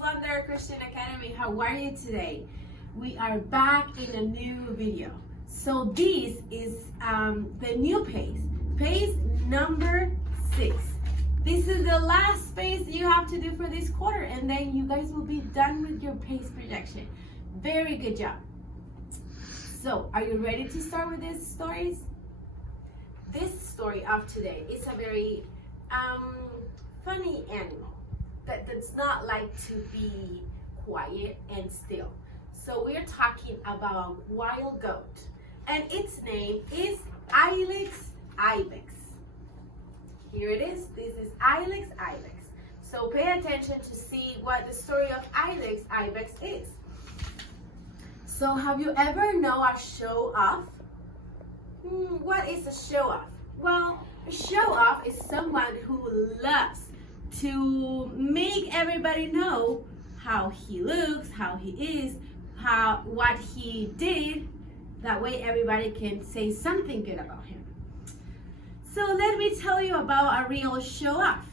Wonder Christian Academy. How are you today? We are back in a new video. So this is the new pace number 6. This is the last pace you have to do for this quarter, and then you guys will be done with your pace projection. Very good job. So are you ready to start with these stories? This story of today is a very funny animal that does not like to be quiet and still. So we're talking about wild goat, and its name is Ii Ibex-Ii. Here it is. This is Ii Ibex-Ii. So pay attention to see what the story of Ii Ibex is. So have you ever known a show off? What is a show off? Well, a show off is someone who loves to make everybody know how he looks, how he is, what he did. That way everybody can say something good about him. So let me tell you about a real show off.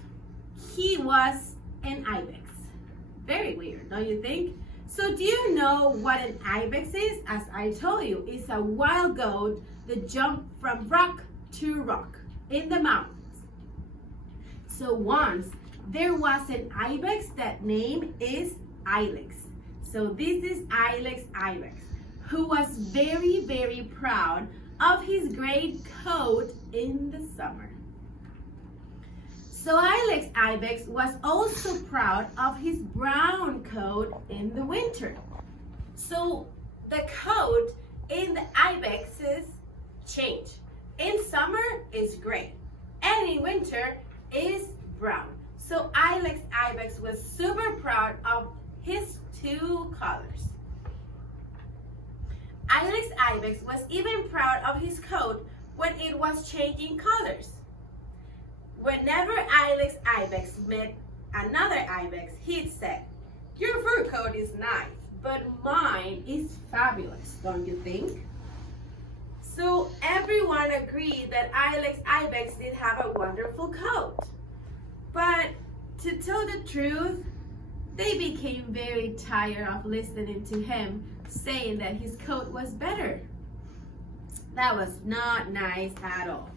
He was an ibex. Very weird, don't you think? So do you know what an ibex is? As I told you, it's a wild goat that jumps from rock to rock in the mountains. So once there was an ibex that name is Ilex. So this is Ii Ibex, who was very, very proud of his gray coat in the summer. So Ii Ibex was also proud of his brown coat in the winter. So the coat in the ibexes change. In summer is gray, and in winter is brown. So Ii Ibex was super proud of his two colors. Ii Ibex was even proud of his coat when it was changing colors. Whenever Ii Ibex met another ibex, he'd say, "Your fur coat is nice, but mine is fabulous, don't you think?" So everyone agreed that Ii Ibex did have a wonderful coat. But to tell the truth, they became very tired of listening to him saying that his coat was better. That was not nice at all.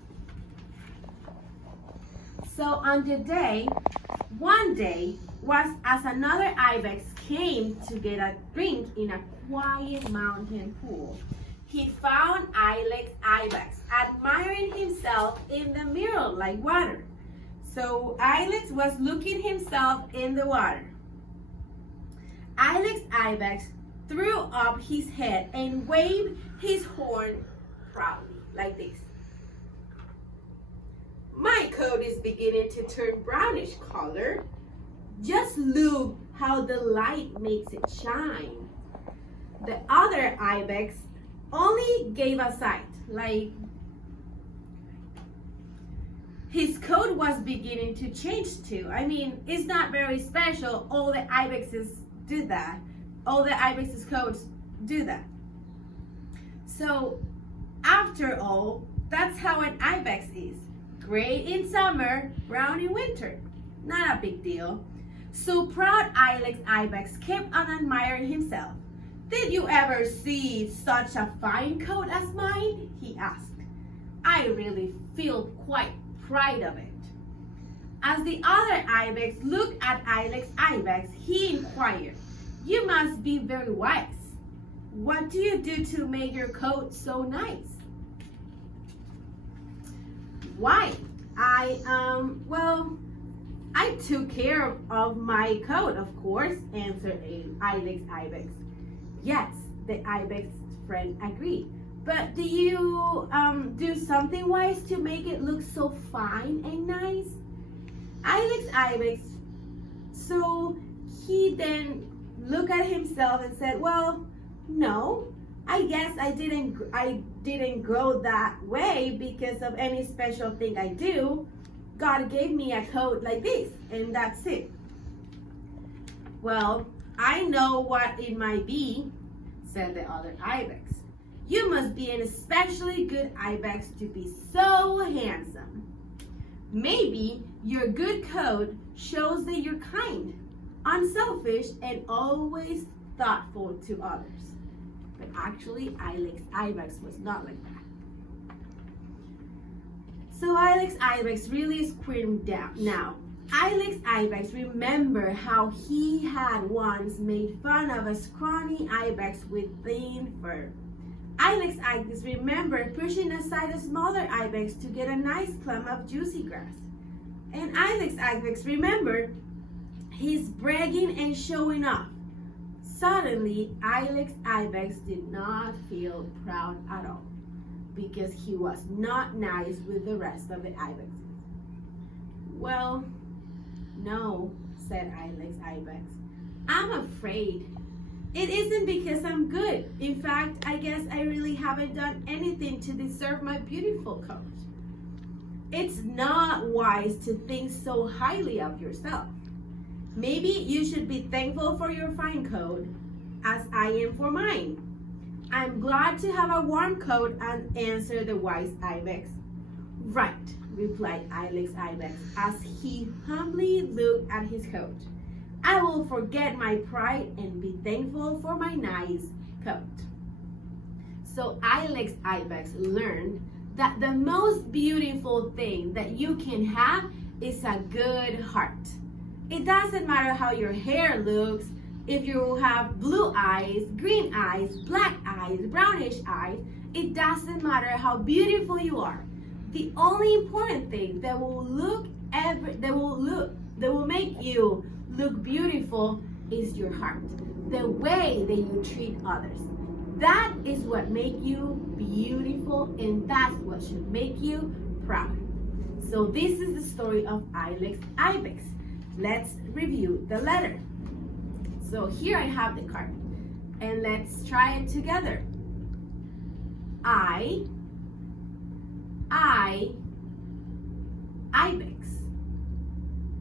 So one day was as another ibex came to get a drink in a quiet mountain pool. He found Ii Ibex admiring himself in the mirror like water. So Ii was looking himself in the water. Ii Ibex threw up his head and waved his horn proudly like this. "My coat is beginning to turn brownish color. Just look how the light makes it shine." The other ibex only gave a sigh, like his coat was beginning to change too. I mean, it's not very special. All the ibexes do that. All the ibexes' coats do that. So after all, that's how an ibex is. Gray in summer, brown in winter. Not a big deal. So proud Ii Ibex kept on admiring himself. "Did you ever see such a fine coat as mine?" he asked. "I really feel quite proud of it." As the other ibex looked at Ii Ibex, he inquired, "You must be very wise. What do you do to make your coat so nice?" "Why, I took care of my coat, of course," answered Ii Ibex. "Yes," the ibex friend agreed. "But do you do something wise to make it look so fine and nice?" Ii Ibex, so he then looked at himself and said, "Well, no. I guess I didn't grow that way because of any special thing I do. God gave me a coat like this, and that's it." "Well, I know what it might be," said the other ibex. "You must be an especially good ibex to be so handsome. Maybe your good coat shows that you're kind. unselfish, and always thoughtful to others. But actually, Ii Ibex was not like that. So Ii Ibex really screamed down. Now, Ii Ibex remembered how he had once made fun of a scrawny ibex with thin fur. Ii Ibex remembered pushing aside a smaller ibex to get a nice clump of juicy grass. And Ii Ibex remembered his bragging and showing off. Suddenly, Ii Ibex did not feel proud at all, because he was not nice with the rest of the ibexes. Well, no, said Ii Ibex. I'm afraid. It isn't because I'm good. In fact, I guess I really haven't done anything to deserve my beautiful coat. It's not wise to think so highly of yourself. Maybe you should be thankful for your fine coat, as I am for mine. I'm glad to have a warm coat, answered the wise ibex. Right, replied Ii Ibex as he humbly looked at his coat. I will forget my pride and be thankful for my nice coat. So Ii Ibex learned that the most beautiful thing that you can have is a good heart. It doesn't matter how your hair looks, if you have blue eyes, green eyes, black eyes, brownish eyes, it doesn't matter how beautiful you are. The only important thing that will make you look beautiful is your heart, the way that you treat others. That is what makes you beautiful, and that's what should make you proud. So this is the story of Ii Ibex. Let's review the letter. So here I have the card, and let's try it together. Ibex.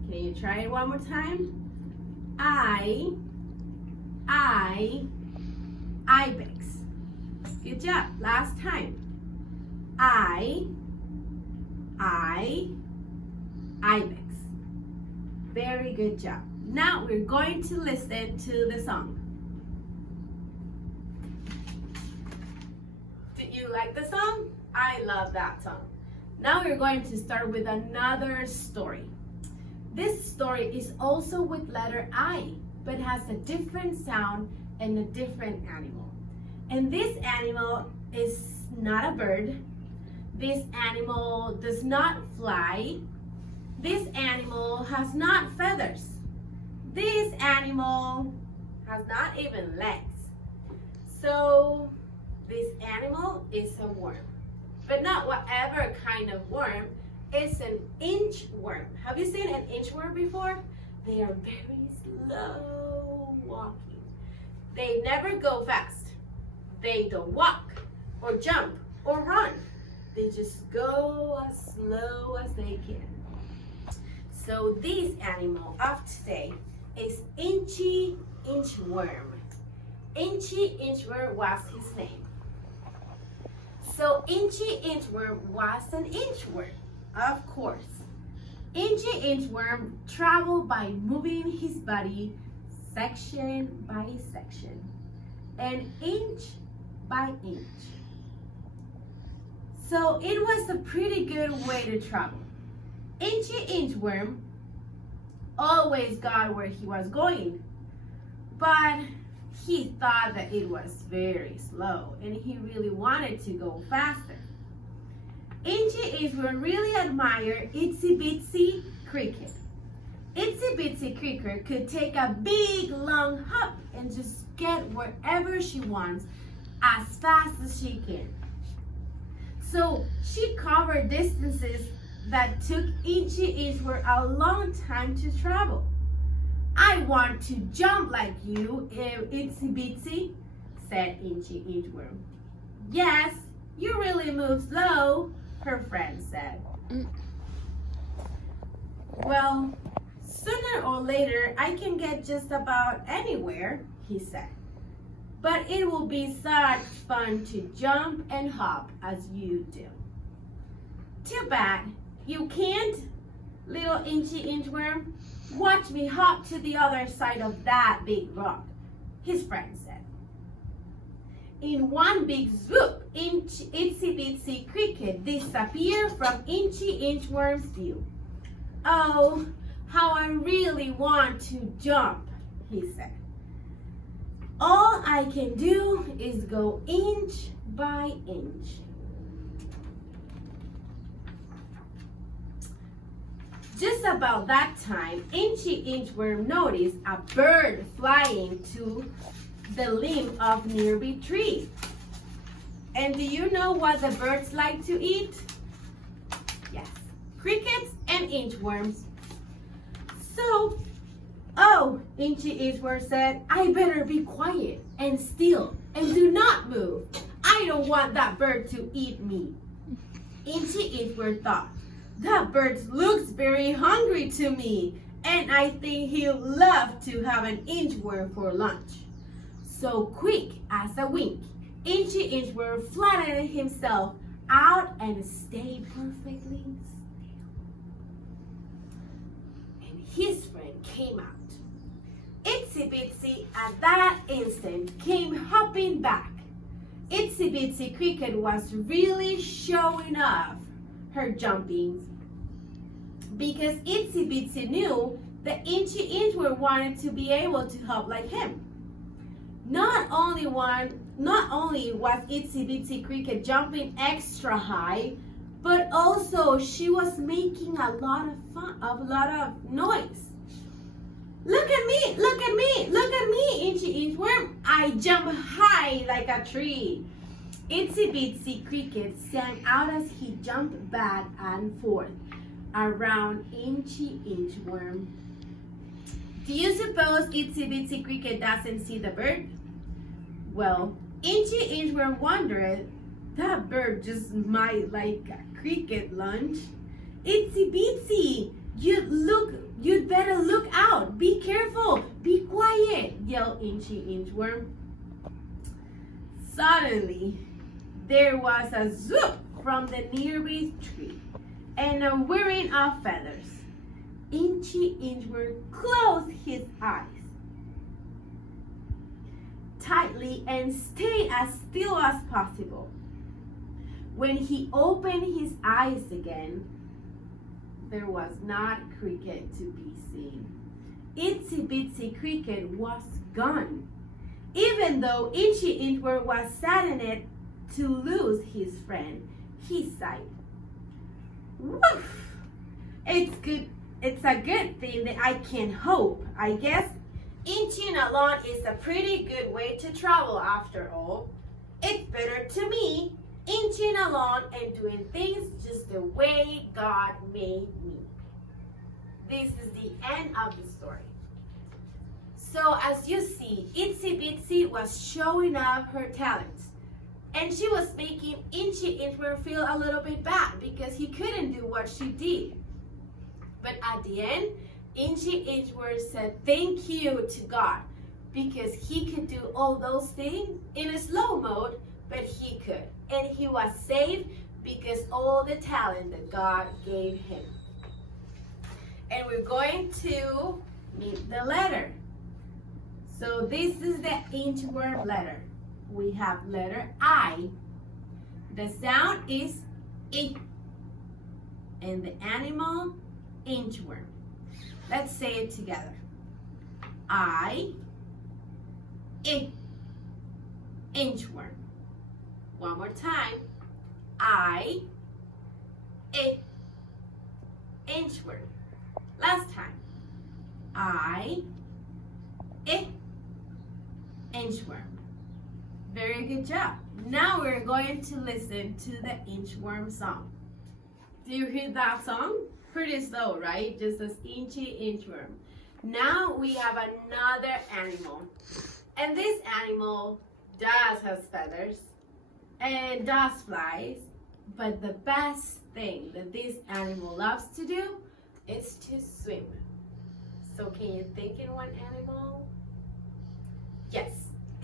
Can you try it one more time? Ibex. Good job. Last time. Ibex. Very good job. Now we're going to listen to the song. Did you like the song? I love that song. Now we're going to start with another story. This story is also with letter I, but has a different sound and a different animal. And this animal is not a bird. This animal does not fly. This animal has not feathers. This animal has not even legs. So this animal is a worm, but not whatever kind of worm. It's an inchworm. Have you seen an inchworm before? They are very slow walking. They never go fast. They don't walk or jump or run. They just go as slow as they can. So this animal of today is Ii Inchworm. Ii Inchworm was his name. So Ii Inchworm was an inchworm, of course. Ii Inchworm traveled by moving his body section by section and inch by inch. So it was a pretty good way to travel. Ii Inchworm always got where he was going, but he thought that it was very slow and he really wanted to go faster. Ii Inchworm really admired Itsy Bitsy Cricket. Itsy Bitsy Cricket could take a big long hop and just get wherever she wants as fast as she can. So she covered distances that took Ii Inchworm a long time to travel. I want to jump like you, Itsy Bitsy, said Ii Inchworm. Yes, you really move slow, her friend said. Well, sooner or later I can get just about anywhere, he said. But it will be such fun to jump and hop as you do. Too bad you can't, little Ii Inchworm, Watch me hop to the other side of that big rock, his friend said. In one big swoop, Itsy Bitsy Cricket disappeared from Inchworm's view. Oh, how I really want to jump, he said. All I can do is go inch by inch. Just about that time, Inchworm noticed a bird flying to the limb of nearby tree. And do you know what the birds like to eat? Yes, crickets and inchworms. So, oh, Inchworm said, I better be quiet and still and do not move. I don't want that bird to eat me. Inchworm thought, that bird looks very hungry to me, and I think he'll love to have an inchworm for lunch. So quick as a wink, Inchworm flattened himself out and stayed perfectly still. And his friend came out. Itsy Bitsy at that instant came hopping back. Itsy Bitsy Cricket was really showing off her jumping because Itsy Bitsy knew that Inchworm wanted to be able to hop like him. Not only was Itsy Bitsy Cricket jumping extra high, but also she was making a lot of noise. Look at me, look at me, look at me, Inchworm. I jump high like a tree. Itsy Bitsy Cricket sang out as he jumped back and forth around Inchworm. Do you suppose Itsy Bitsy Cricket doesn't see the bird? Well, Inchworm wondered, that bird just might like a cricket lunch. Itsy Bitsy, you'd better look out. Be careful, be quiet, yelled Inchworm. Suddenly, there was a zoop from the nearby tree and a whirring of feathers. Inchworm closed his eyes tightly and stayed as still as possible. When he opened his eyes again, there was not a cricket to be seen. Itsy Bitsy Cricket was gone, even though Inchworm was saddened to lose his friend. He sighed. Woof! It's a good thing that I can hope, I guess. Inching alone is a pretty good way to travel after all. It's better to me, inching alone and doing things just the way God made me. This is the end of the story. So as you see, Itsy Bitsy was showing off her talents. And she was making Inchworm feel a little bit bad because he couldn't do what she did. But at the end, Inchworm said thank you to God because he could do all those things in a slow mode, but he could. And he was saved because all the talent that God gave him. And we're going to meet the letter. So this is the inchworm letter. We have letter I. The sound is I. And the animal, inchworm. Let's say it together. I. Inchworm. One more time. I. Inchworm. Last time. I. Inchworm. Very good job. Now we're going to listen to the inchworm song. Do you hear that song? Pretty slow, right? Just as inchworm. Now we have another animal. And this animal does have feathers and does flies. But the best thing that this animal loves to do is to swim. So can you think in one animal? Yes,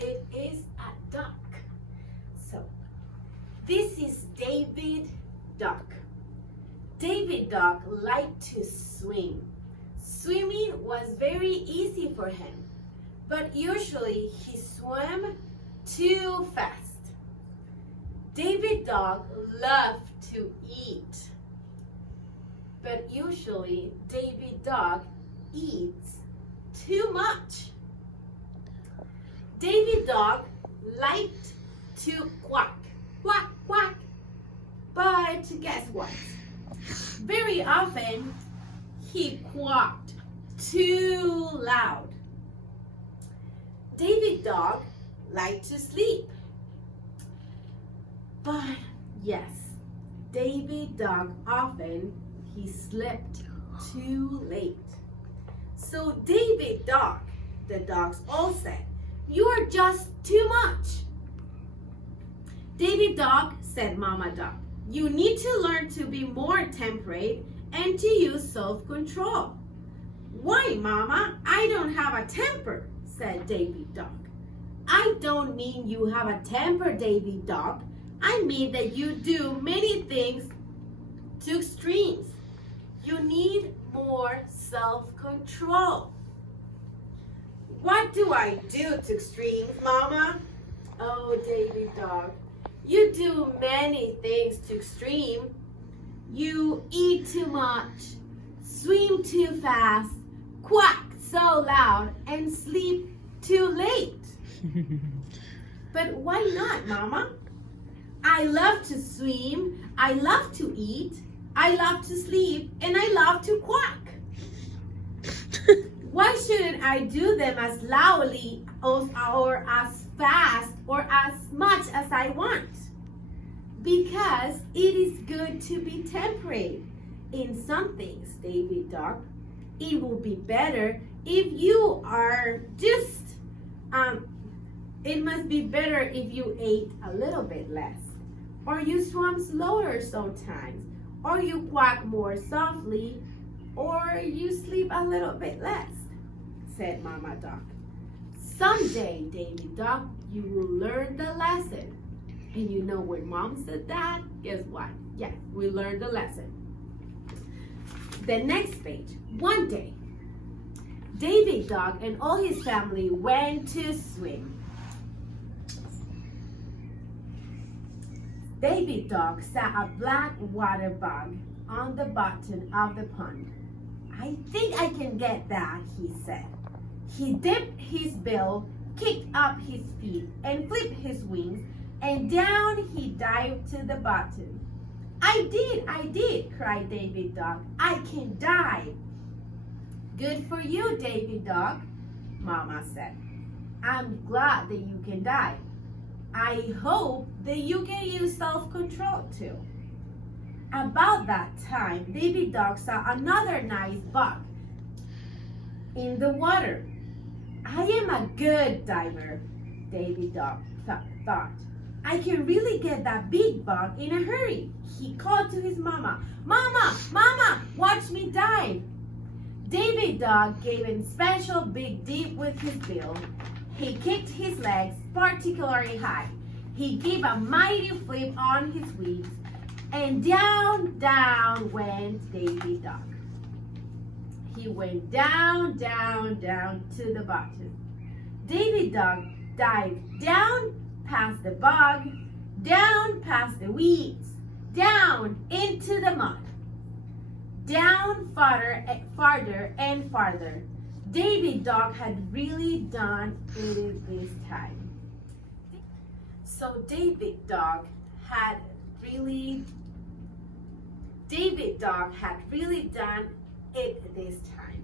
it is a duck. So this is David Duck. David Duck liked to swim Swimming was very easy for him, but usually he swam too fast. David Dog loved to eat, but usually David Dog eats too much. David Dog liked to quack, quack, quack, but guess what? Very often he quacked too loud. David Dog liked to sleep. But yes, David Dog often he slept too late. So David Dog, the dogs all said, "You are just too much." David Dog said, "Mama Dog, you need to learn to be more temperate and to use self-control." "Why, Mama? I don't have a temper," said David Dog. "I don't mean you have a temper, David Dog. I mean that you do many things to extremes. You need more self-control." "What do I do to extremes, Mama?" "Oh, David Dog, you do many things to extreme. You eat too much, swim too fast, quack so loud, and sleep too late." "But why not, Mama? I love to swim, I love to eat, I love to sleep, and I love to quack. Why shouldn't I do them as loudly or as fast or as much as I want?" "Because it is good to be temperate in some things, David Dog. It will be better if you are it must be better if you ate a little bit less, or you swam slower sometimes, or you quack more softly, or you sleep a little bit less," said Mama Dog. "Someday, David Dog, you will learn the lesson." And you know when Mom said that, guess what? Yes, we learned the lesson. The next page. One day, David Dog and all his family went to swim. David Dog saw a black water bug on the bottom of the pond. "I think I can get that," he said. He dipped his bill, kicked up his feet, and flipped his wings, and down he dived to the bottom. I did, cried David Dog. "I can dive." "Good for you, David Dog," Mama said. "I'm glad that you can dive. I hope that you can use self-control too." About that time, David Dog saw another nice bug in the water. "I am a good diver," David Dog thought. "I can really get that big bug in a hurry." He called to his mama, "Mama, Mama, watch me dive." David Dog gave a special big dip with his bill. He kicked his legs particularly high. He gave a mighty flip on his wings, and down, down went David Dog. He went down, down, down to the bottom. David Dog dived down past the bog, down past the weeds, down into the mud, down farther and farther. David Dog had really done it this time. So David Dog had really done it this time.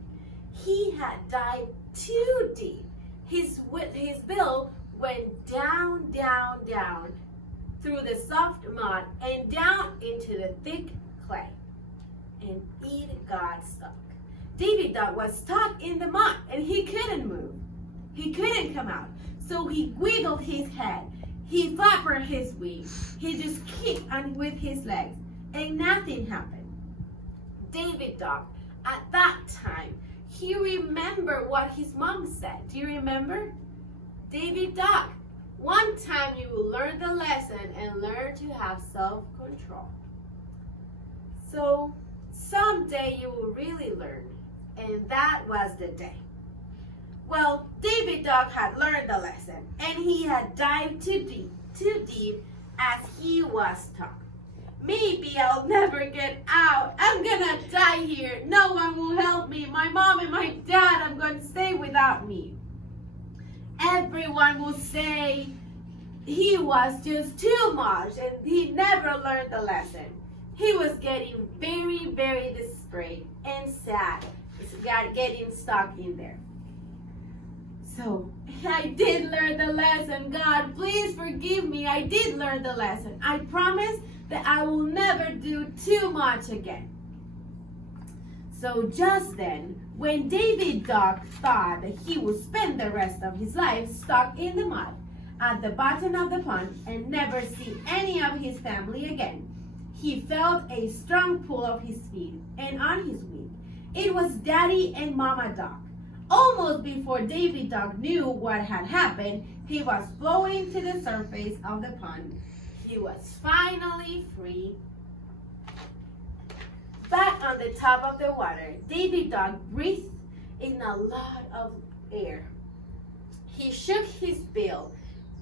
He had dived too deep. His bill went down, down, down through the soft mud and down into the thick clay, and it got stuck. David Dog was stuck in the mud and he couldn't move. He couldn't come out. So he wiggled his head. He flappered his wings. He just kicked on with his legs and nothing happened. David Dog, at that time, he remembered what his mom said. Do you remember? David Dog, one time you will learn the lesson and learn to have self-control. So someday you will really learn And that was the day. Well, David Dog had learned the lesson, and he had dived too deep as he was taught. Maybe I'll never get out. I'm gonna die here. No one will help me. My mom and my dad are going to stay without me. Everyone will say he was just too much and he never learned the lesson. He was getting very, very desperate and sad. Getting stuck in there. So, I did learn the lesson. God, please forgive me. I did learn the lesson. I promise that I will never do too much again. So just then, when David Dog thought that he would spend the rest of his life stuck in the mud at the bottom of the pond and never see any of his family again, he felt a strong pull of his feet and on his wing. It was Daddy and Mama Dog. Almost before David Dog knew what had happened, he was floating to the surface of the pond. He was finally free. Back on the top of the water, David Dog breathed in a lot of air. He shook his bill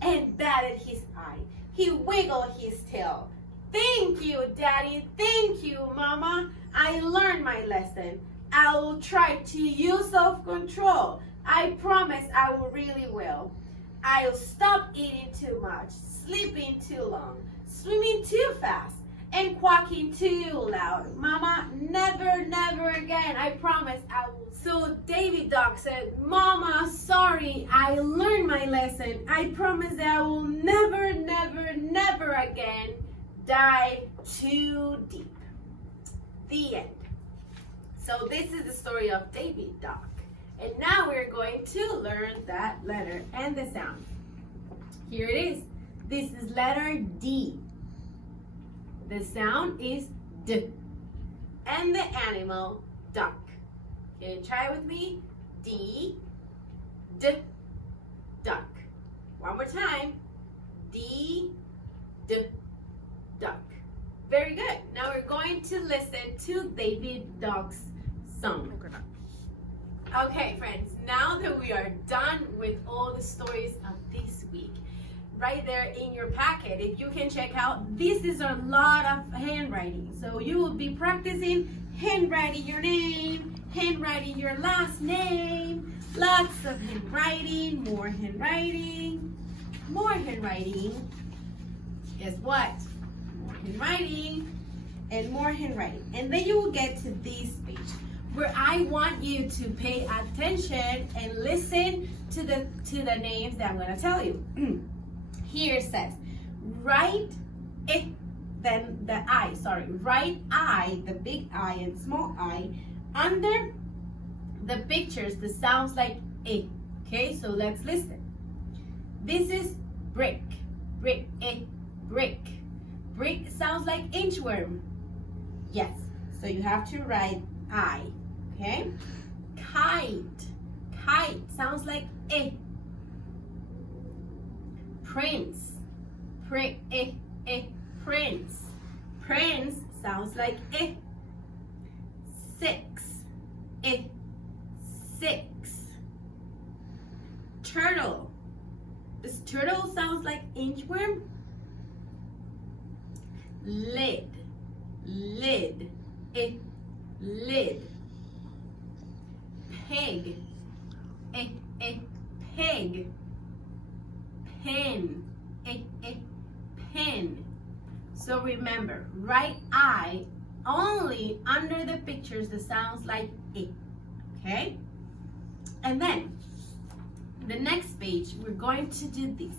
and batted his eye. He wiggled his tail. Thank you, Daddy. Thank you, Mama. I learned my lesson. I will try to use self-control. I promise I will really will. I'll stop eating too much, sleeping too long, swimming too fast, and quacking too loud. Mama, never, never again. I promise I will. So David Dog said, Mama, sorry, I learned my lesson. I promise that I will never, never, never again dive too deep. The end. So this is the story of David Dog. And now we're going to learn that letter and the sound. Here it is. This is letter D. The sound is D. And the animal, duck. Can you try it with me? D, D, duck. One more time. D, D, duck. Very good. Now we're going to listen to David Dog's song. Okay, friends, now that we are done with all the stories of this week, right there in your packet, if you can check out, this is a lot of handwriting. So you will be practicing handwriting your name, handwriting your last name, lots of handwriting, more handwriting, more handwriting. Guess what? More handwriting and more handwriting. And then you will get to this page, where I want you to pay attention and listen to the names that I'm going to tell you. Here it says, write it, then the I, write I, the big I and small I, under the pictures that sounds like it. Okay, so let's listen. This is brick, brick, brick. Brick sounds like inchworm. Yes, so you have to write I. Okay, kite, kite sounds like eh. Prince, prince, prince sounds like eh. Six, six. Turtle, this turtle sounds like inchworm. Lid, lid, lid. Pig, pig. Pen, pen. So remember, write I only under the pictures that sounds like it. Okay? And then the next page, we're going to do this.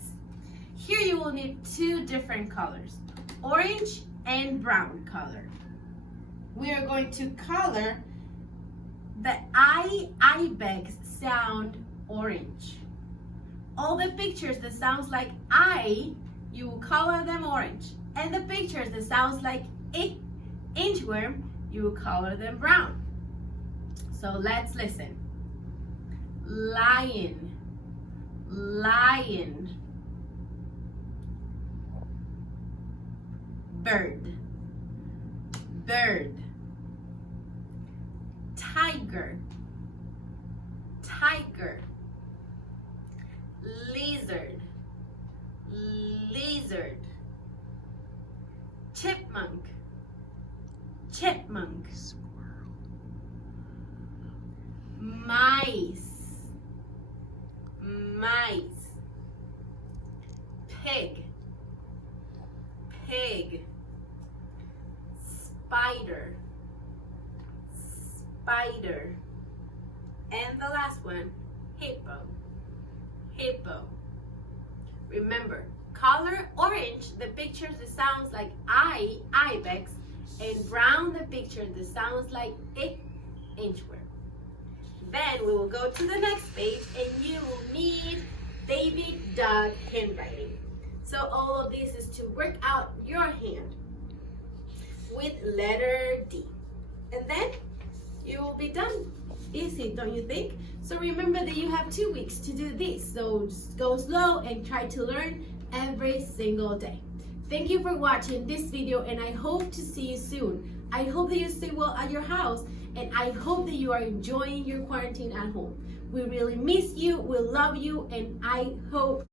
Here you will need two different colors, orange and brown color. We are going to color the Ii Ibex sound orange. All the pictures that sounds like I, you will color them orange. And the pictures that sounds like it, inchworm, you will color them brown. So let's listen. Lion, lion. Bird, bird. Tiger, tiger, lizard, lizard, chipmunk, chipmunk, mice, mice, pig, pig, spider, spider, and the last one, hippo, hippo. Remember, color orange the picture that sounds like Ii Ibex, and brown the picture that sounds like inchworm. Then we will go to the next page and you will need baby dog handwriting. So all of this is to work out your hand with letter D. And then you will be done. Easy, don't you think? So remember that you have 2 weeks to do this. So just go slow and try to learn every single day. Thank you for watching this video and I hope to see you soon. I hope that you stay well at your house and I hope that you are enjoying your quarantine at home. We really miss you, we love you, and I hope